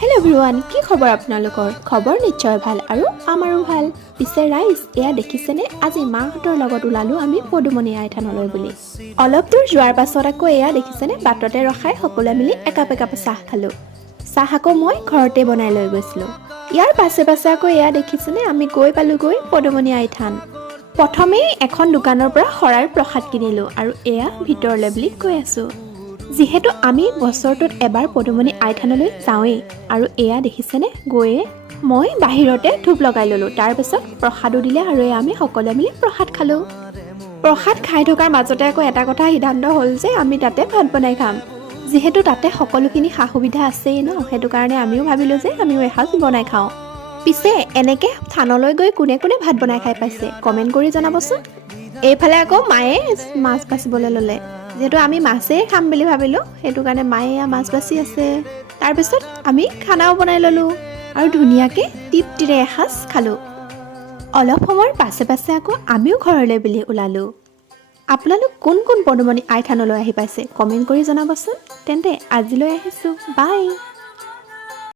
Hello' everyone, কি খবৰ আপোনালোকৰ? খবৰ নিশ্চয় ভাল আৰু আমাৰো ভাল। পিছে ৰাইজ, এয়া দেখিছেনে? আজি মাহঁতৰ লগত ওলালোঁ আমি পদুমণি আই থানলৈ বুলি। অলপ দূৰ যোৱাৰ পাছত আকৌ এয়া দেখিছেনে, বাটতে ৰখাই সকলোৱে মিলি একাপ চাহ খালোঁ। চাহ আকৌ মই ঘৰতে বনাই লৈ গৈছিলোঁ। ইয়াৰ পাছে পাছে আকৌ এয়া দেখিছেনে, আমি গৈ পালোঁগৈ পদুমণি আই থান। প্ৰথমেই এখন দোকানৰ পৰা শৰাইৰ প্ৰসাদ কিনিলোঁ আৰু এয়া ভিতৰলৈ বুলি গৈ আছোঁ। যিহেতু আমি বছৰটোত এবাৰ পদুমণি আই থানলৈ যাওঁৱেই আৰু এয়া দেখিছেনে, গৈয়ে মই বাহিৰতে ধূপ লগাই ল'লোঁ। তাৰপিছত প্ৰসাদো দিলে আৰু আমি সকলোৱে মিলি প্ৰসাদ খালোঁ। প্ৰসাদ খাই থকাৰ মাজতে আকৌ এটা কথা সিদ্ধান্ত হ'ল যে আমি তাতে ভাত বনাই খাম। যিহেতু তাতে সকলোখিনি সা সুবিধা আছেই ন, সেইটো কাৰণে আমিও ভাবিলোঁ যে আমিও এসাঁজ বনাই খাওঁ। পিছে এনেকৈ থানলৈ গৈ কোনে কোনে ভাত বনাই খাই পাইছে কমেণ্ট কৰি জনাবচোন। এইফালে আকৌ মায়ে মাছ বাচিবলৈ ল'লে। যিহেতু আমি মাছেই খাম বুলি ভাবিলোঁ, সেইটো কাৰণে মায়ে মাছ বাচি আছে। তাৰপিছত আমি খানাও বনাই ল'লোঁ আৰু ধুনীয়াকৈ তৃপ্তিৰে এসাঁজ খালোঁ। অলপ সময়ৰ পাছে পাছে আকৌ আমিও ঘৰলৈ বুলি ওলালোঁ। আপোনালোক কোন কোন পদুমণি আই থানলৈ আহি পাইছে কমেণ্ট কৰি জনাবচোন। তেন্তে আজিলৈ আহিছোঁ, বাই।